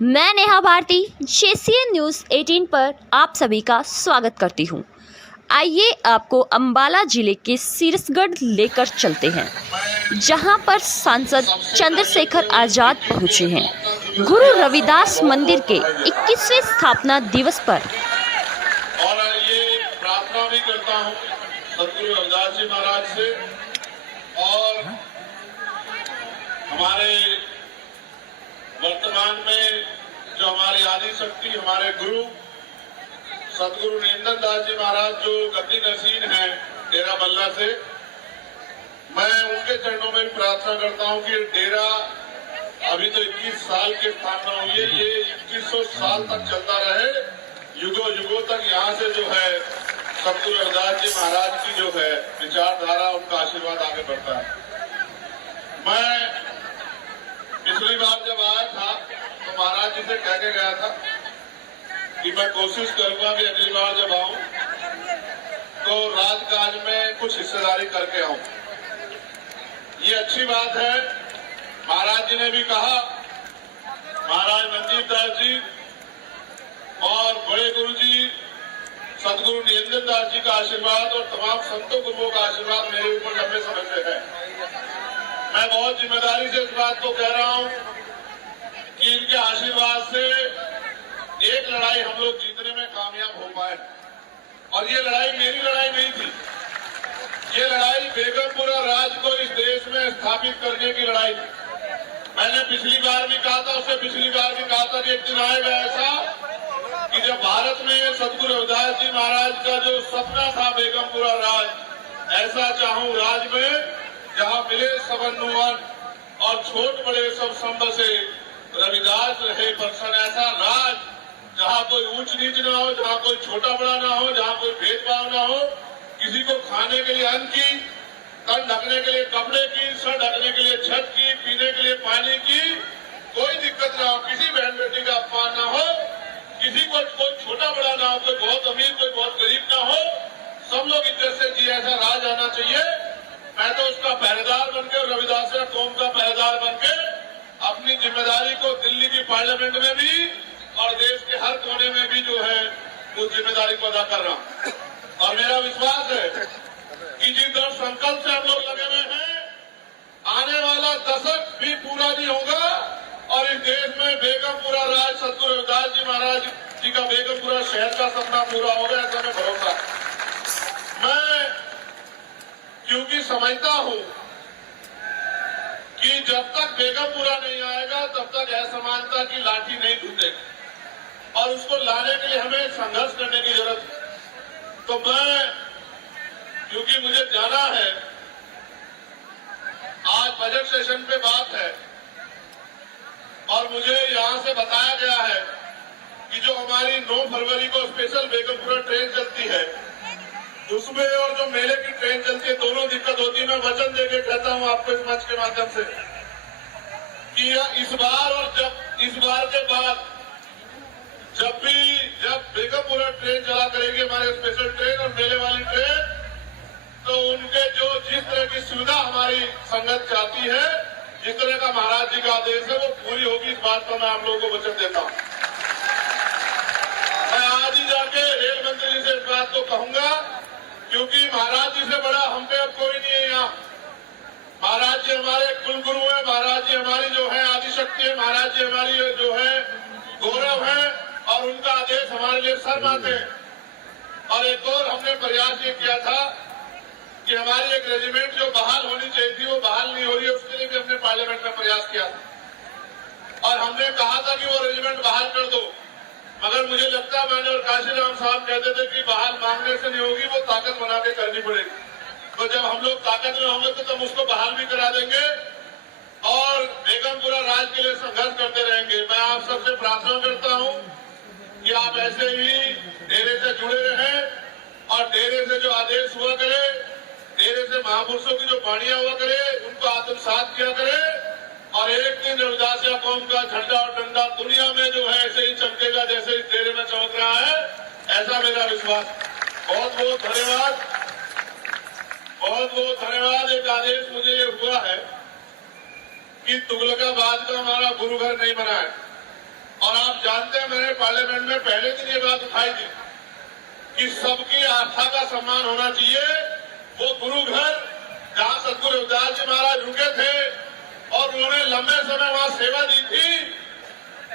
मैं नेहा भारती जेसीएन न्यूज़ 18 पर आप सभी का स्वागत करती हूं। आइए आपको अंबाला जिले के सीरसगढ़ लेकर चलते हैं, जहां पर सांसद चंद्रशेखर आजाद पहुंचे हैं गुरु रविदास मंदिर के 21वें स्थापना दिवस पर। और ये प्रार्थना भी करता हूं सदगुरु रविदास जी महाराज से और हमारे वर्तमान में जो हमारी आदि शक्ति हमारे गुरु सदगुरु नरेंद्र दास जी महाराज जो गद्दी नसीन है डेरा बल्ला से, मैं उनके चरणों में प्रार्थना करता हूं कि डेरा अभी तो 21 साल की स्थापना हुई है, ये 2100 साल तक चलता रहे, युगों युगों तक यहाँ से जो है सदगुरु रविदास जी महाराज की जो है विचारधारा, उनका आशीर्वाद आगे बढ़ता है। मैं पिछली बार जब आया था तो महाराज जी से कह के गया था कि मैं कोशिश करूंगा कि अगली बार जब आऊं तो राजकाज में कुछ हिस्सेदारी करके आऊं। ये अच्छी बात है। महाराज जी ने भी कहा, महाराज मंजीत दास जी और बड़े गुरु जी सदगुरु नरेंद्र दास जी का आशीर्वाद और तमाम संतों गुरुओं का आशीर्वाद मेरे ऊपर लंबे समय से है। मैं बहुत जिम्मेदारी से इस बात को कह रहा हूं कि इनके आशीर्वाद से एक लड़ाई हम लोग जीतने में कामयाब हो पाए। और ये लड़ाई मेरी लड़ाई नहीं थी, ये लड़ाई बेगमपुरा राज को इस देश में स्थापित करने की लड़ाई थी। मैंने पिछली बार भी कहा था, उससे पिछली बार भी कहा था कि एक दिन आएगा ऐसा कि जब भारत में सदगुरु रविदास जी महाराज का जो सपना था बेगमपुरा राज, ऐसा चाहूं राज में जहां मिले सबनुवन और छोट बड़े सब संब से रविदास रहे परसन, ऐसा राज जहां कोई ऊंच नीच ना हो, जहां कोई छोटा बड़ा ना हो, जहां कोई भेदभाव ना हो, किसी को खाने के लिए अन्न की, तन ढकने के लिए कपड़े की, सर ढकने के लिए छत की, पीने के लिए पानी की कोई दिक्कत ना हो, किसी बहन बेटी का अपमान ना हो, किसी को कोई छोटा बड़ा ना हो, कोई बहुत अमीर कोई बहुत गरीब ना हो, सब लोग इज्जत से जिए, ऐसा राज आना चाहिए। मैं तो उसका पहरेदार बनके और रविदास कौम का पहरेदार बनके अपनी जिम्मेदारी को दिल्ली की पार्लियामेंट में भी और देश के हर कोने में भी जो है उस जिम्मेदारी को अदा कर रहा हूं। और मेरा विश्वास है कि जिस दृढ़ संकल्प से हम लोग लगे हुए हैं, आने वाला दशक भी पूरा नहीं होगा और इस देश में बेगमपुरा राज सदगुरु रविदास जी महाराज जी का बेगमपुरा शहर का सपना पूरा होगा, ऐसा मैं भरोसा है। मैं क्योंकि समझता हूं कि जब तक बेगमपुरा नहीं आएगा तब तक असमानता की लाठी नहीं टूटेगी और उसको लाने के लिए हमें संघर्ष करने की जरूरत है। तो मैं, क्योंकि मुझे जाना है, आज बजट सेशन पे बात है और मुझे यहां से बताया गया है कि जो हमारी 9 फरवरी को स्पेशल बेगमपुरा ट्रेन चलती है, उसमें और जो मेले की ट्रेन चलती है, दोनों दिक्कत होती है। मैं वचन देके कहता हूं आपको इस मंच के माध्यम से कि इस बार और इस बार के बाद जब बेगमपुरा ट्रेन चला करेगी हमारे स्पेशल ट्रेन और मेले वाली ट्रेन, तो उनके जो जिस तरह की सुविधा हमारी संगत चाहती है, जिस तरह का महाराज जी का आदेश है, वो पूरी होगी। इस बात पर मैं आप लोगों को वचन देता हूं। मैं आज ही जाके रेल मंत्री जी से इस बात को कहूंगा, क्योंकि महाराज जी से बड़ा हम पे अब कोई नहीं है यहाँ। महाराज जी हमारे कुल गुरु है, महाराज जी हमारी जो है आदि शक्ति है, महाराज जी हमारी जो है गौरव है और उनका आदेश हमारे लिए सर्वमान्य है। और एक और हमने प्रयास ये किया था कि हमारी एक रेजिमेंट जो बहाल होनी चाहिए थी, वो बहाल नहीं हो रही है, उसके लिए भी हमने पार्लियामेंट में प्रयास किया था और हमने कहा था कि वो रेजिमेंट बहाल कर दो। मगर मुझे लगता है, मैंने और काशीराम साहब कहते थे कि बहाल मांगने से नहीं होगी, वो ताकत बना के करनी पड़ेगी। तो जब हम लोग ताकत में होंगे तो हम उसको बहाल भी करा देंगे और बेगमपुरा राज के लिए संघर्ष करते रहेंगे। मैं आप सबसे प्रार्थना करता हूं कि आप ऐसे ही डेरे से जुड़े रहें और डेरे से जो आदेश हुआ करे, डेरे से महापुरुषों की जो वाणियां हुआ करे, उनको आत्मसात किया करे और एक दिन रविदासिया कौम का झंडा और डंडा दुनिया में जो है ऐसे ही चमकेगा जैसे इस डेरे में चमक रहा है, ऐसा मेरा विश्वास। बहुत बहुत धन्यवाद, बहुत बहुत धन्यवाद। एक आदेश मुझे ये हुआ है कि तुगलकाबाद का हमारा गुरु घर नहीं बना है और जानते हैं, मैंने पार्लियामेंट में पहले दिन ये बात उठाई थी कि सबकी आस्था का सम्मान होना चाहिए। वो गुरु घर जहाँ सदगुरु रविदास जी महाराज रुके थे और उन्होंने लंबे समय वहाँ सेवा दी थी,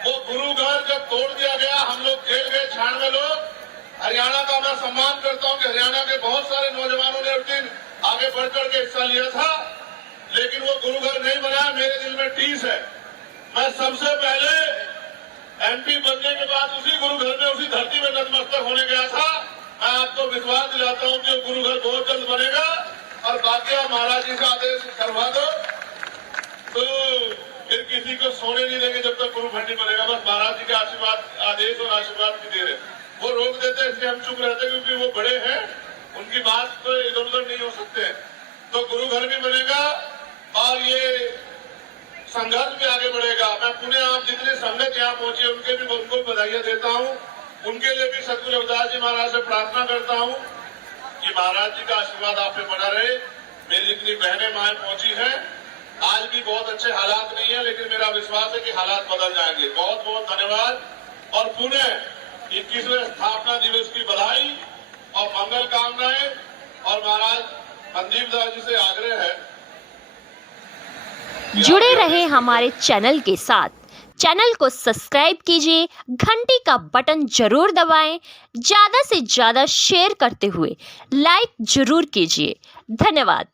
वो गुरु घर जब तोड़ दिया गया, हम लोग जेल गए 96 लोग। हरियाणा का मैं सम्मान करता हूँ कि हरियाणा के बहुत सारे नौजवानों ने उस दिन आगे बढ़ चढ़ के हिस्सा लिया था, लेकिन वो गुरु घर नहीं बना। मेरे दिल में टीस है। मैं सबसे पहले एमपी बनने के बाद उसी गुरु घर में, उसी धरती में नतमस्तक होने गया था। मैं आपको विश्वास दिलाता हूँ कि गुरु घर बहुत जल्द बनेगा और बाकी आप महाराज जी का आदेश करवा दो तो फिर किसी को सोने नहीं देंगे जब तक गुरु घर नहीं बनेगा। बस महाराज जी के आशीर्वाद, आदेश और आशीर्वाद की देर है। वो रोक देते हैं इसलिए हम चुप रहते हैं, क्योंकि वो बड़े हैं, उनकी बात तो इधर उधर नहीं हो सकते। तो गुरु घर भी बनेगा और ये संघर्ष भी आगे बढ़ेगा। मैं पुणे आप जितने संगत यहाँ पहुंचे उनके भी उनको बधाइयां देता हूँ। उनके लिए भी सदगुरु रविदास जी महाराज से प्रार्थना करता हूँ कि महाराज जी का आशीर्वाद आप पे बना रहे। मेरी जितनी बहनें माएं पहुंची हैं, आज भी बहुत अच्छे हालात नहीं है, लेकिन मेरा विश्वास है कि हालात बदल जाएंगे। बहुत बहुत धन्यवाद। और पुणे 21वें स्थापना दिवस की बधाई और मंगल कामनाएं। और महाराज मनदीप दास जी से आग्रह है, जुड़े रहे हमारे चैनल के साथ। चैनल को सब्सक्राइब कीजिए, घंटी का बटन जरूर दबाएं, ज़्यादा से ज़्यादा शेयर करते हुए लाइक जरूर कीजिए। धन्यवाद।